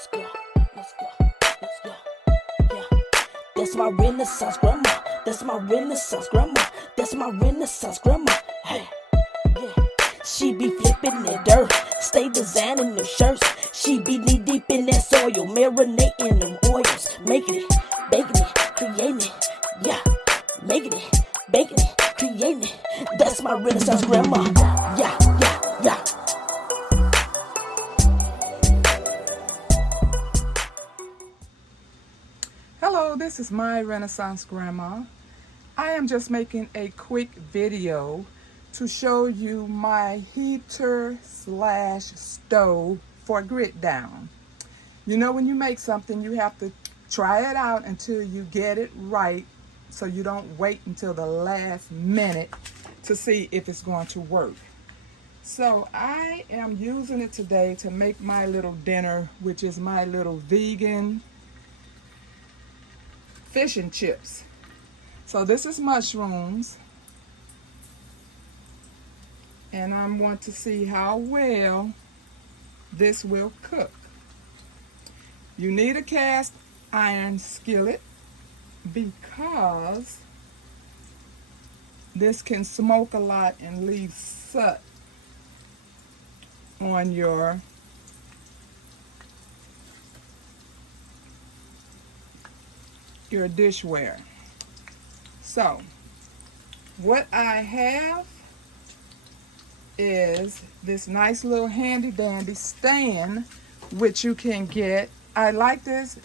Let's go, let's go, let's go. Yeah. That's my Renaissance grandma. That's my Renaissance grandma. That's my Renaissance grandma. Hey, yeah. She be flipping that dirt, stay designing them shirts. She be knee deep in that soil, marinating them oils, making it, baking it, creating it. Yeah, making it, baking it, creating it. That's my Renaissance grandma. Yeah, yeah, yeah. Hello, this is my Renaissance Grandma. I am just making a quick video to show you my heater/stove for grit down. You know, when you make something, you have to try it out until you get it right, so you don't wait until the last minute to see if it's going to work. So I am using it today to make my little dinner, which is my little vegan fish and chips. So this is mushrooms, and I want to see how well this will cook. You need a cast iron skillet because this can smoke a lot and leave soot on your dishware. So what I have is this nice little handy dandy stand, which you can get. I like this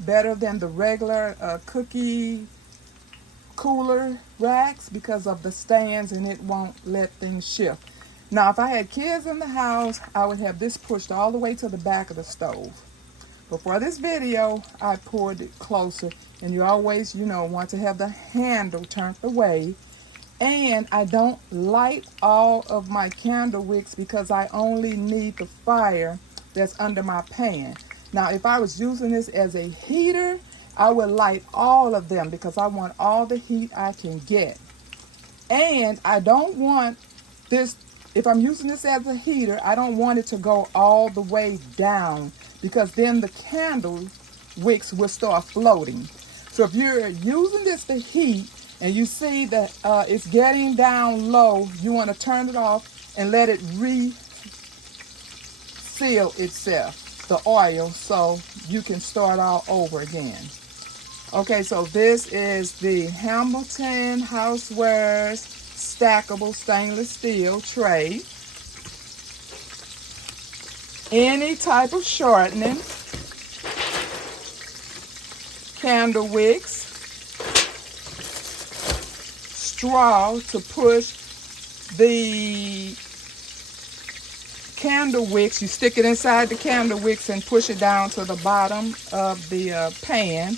better than the regular cookie cooler racks because of the stands, and it won't let things shift. Now if I had kids in the house, I would have this pushed all the way to the back of the stove. But for this video, I poured it closer, and you always, want to have the handle turned away. And I don't light all of my candle wicks because I only need the fire that's under my pan. Now, if I was using this as a heater, I would light all of them because I want all the heat I can get. And I don't want this, if I'm using this as a heater, I don't want it to go all the way down, because then the candle wicks will start floating. So if you're using this to heat and you see that it's getting down low, you want to turn it off and let it reseal itself, the oil, so you can start all over again. Okay, so this is the Hamilton Housewares stackable stainless steel tray. Any type of shortening, candle wicks, straw to push the candle wicks. You stick it inside the candle wicks and push it down to the bottom of the pan.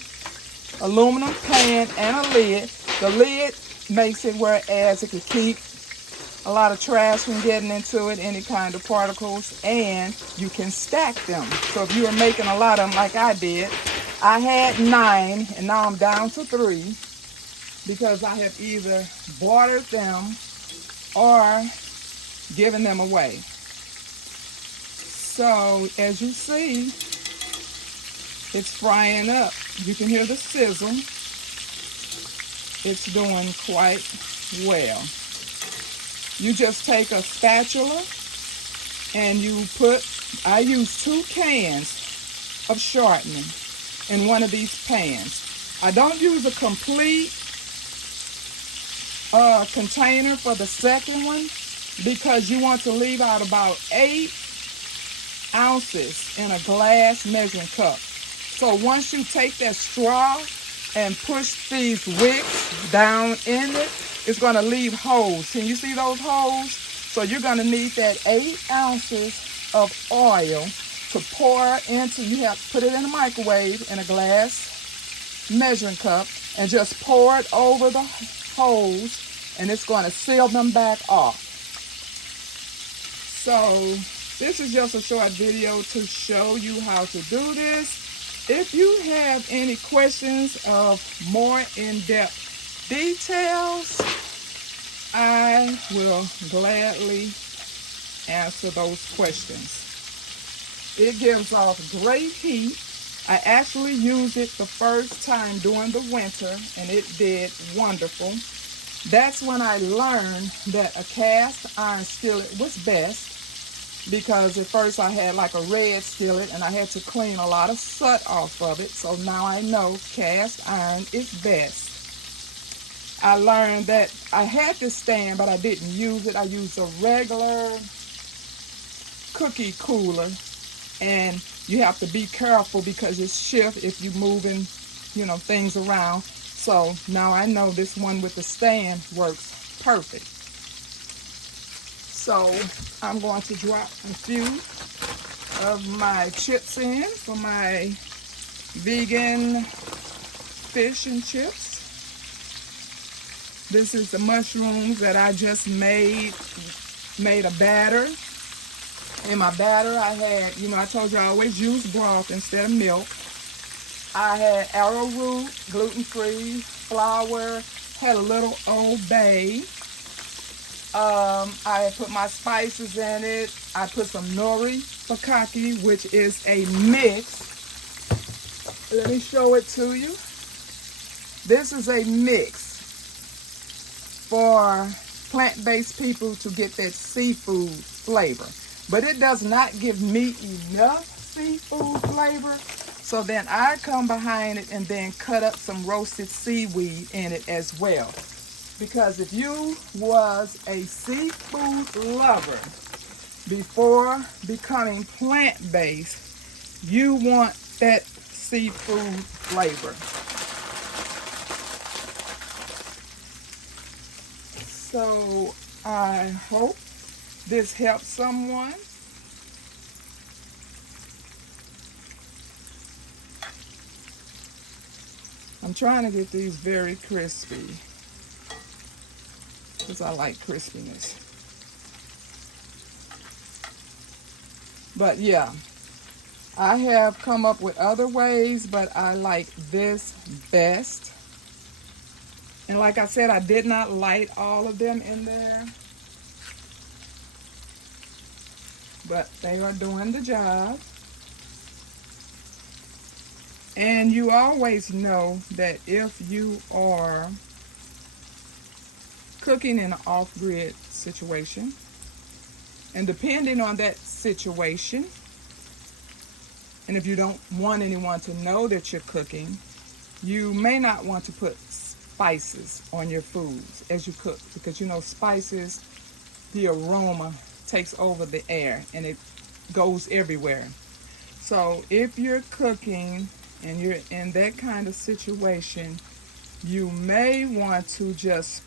Aluminum pan and a lid. The lid makes it whereas it can keep a lot of trash from getting into it, any kind of particles, and you can stack them. So if you were making a lot of them like I did, I had 9 and now I'm down to 3 because I have either bartered them or given them away. So as you see, it's frying up. You can hear the sizzle. It's doing quite well. You just take a spatula and you I use 2 cans of shortening in one of these pans. I don't use a complete container for the second one because you want to leave out about 8 ounces in a glass measuring cup. So once you take that straw and push these wicks down in it, it's going to leave holes. Can you see those holes? So you're going to need that 8 ounces of oil to pour into. You have to put it in a microwave in a glass measuring cup and just pour it over the holes, and it's going to seal them back off. So this is just a short video to show you how to do this. If you have any questions of more in-depth details, I will gladly answer those questions. It gives off great heat. I actually used it the first time during the winter and it did wonderful. That's when I learned that a cast iron skillet was best, because at first I had like a red skillet and I had to clean a lot of soot off of it. So now I know cast iron is best. I learned that I had this stand, but I didn't use it. I used a regular cookie cooler, and you have to be careful because it's shift if you're moving, things around. So now I know this one with the stand works perfect. So I'm going to drop a few of my chips in for my vegan fish and chips. This is the mushrooms that I just made a batter. In my batter I had, I told you I always use broth instead of milk. I had arrowroot, gluten-free, flour, had a little Old Bay. I put my spices in it. I put some nori fakaki, which is a mix. Let me show it to you. This is a mix for plant-based people to get that seafood flavor. But it does not give me enough seafood flavor. So then I come behind it and then cut up some roasted seaweed in it as well. Because if you was a seafood lover before becoming plant-based, you want that seafood flavor. So I hope this helps someone. I'm trying to get these very crispy because I like crispiness. But yeah, I have come up with other ways, but I like this best. And like I said, I did not light all of them in there, but they are doing the job. And you always know that if you are cooking in an off-grid situation, and depending on that situation, and if you don't want anyone to know that you're cooking, you may not want to put spices on your foods as you cook, because spices, the aroma takes over the air and it goes everywhere. So if you're cooking and you're in that kind of situation, you may want to just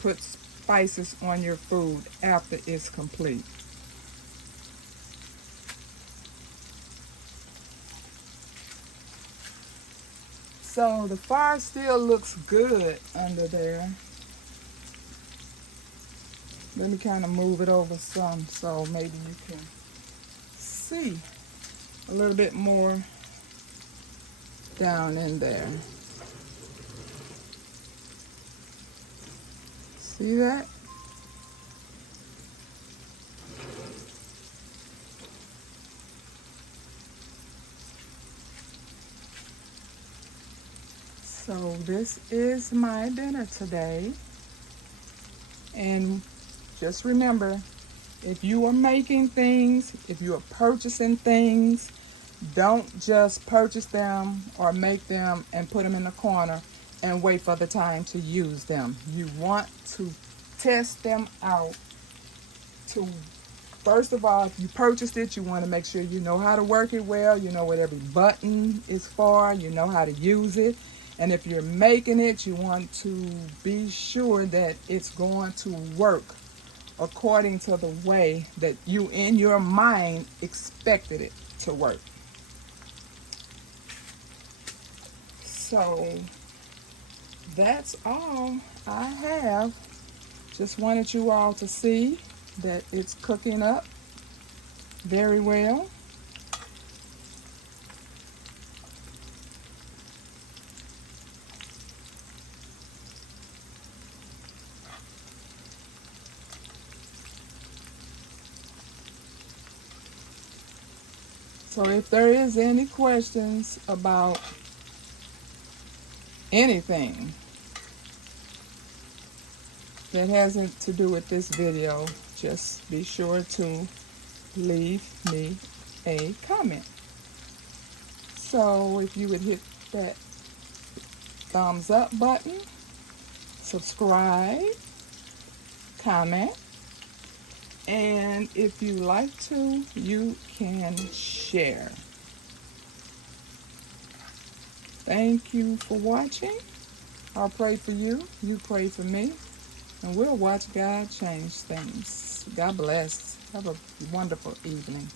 put spices on your food after it's complete. So the fire still looks good under there. Let me kind of move it over some so maybe you can see a little bit more down in there. See that? So this is my dinner today. And just remember, if you are making things, if you are purchasing things, don't just purchase them or make them and put them in the corner and wait for the time to use them. You want to test them out. First of all, if you purchased it, you want to make sure you know how to work it well, you know what every button is for, you know how to use it. And if you're making it, you want to be sure that it's going to work according to the way that you in your mind expected it to work. So that's all I have. Just wanted you all to see that it's cooking up very well. So if there is any questions about anything that hasn't to do with this video, just be sure to leave me a comment. So if you would hit that thumbs up button, subscribe, comment, and if you like to, you can share. Thank you for watching. I'll pray for you, you pray for me, and we'll watch God change things. God bless. Have a wonderful evening.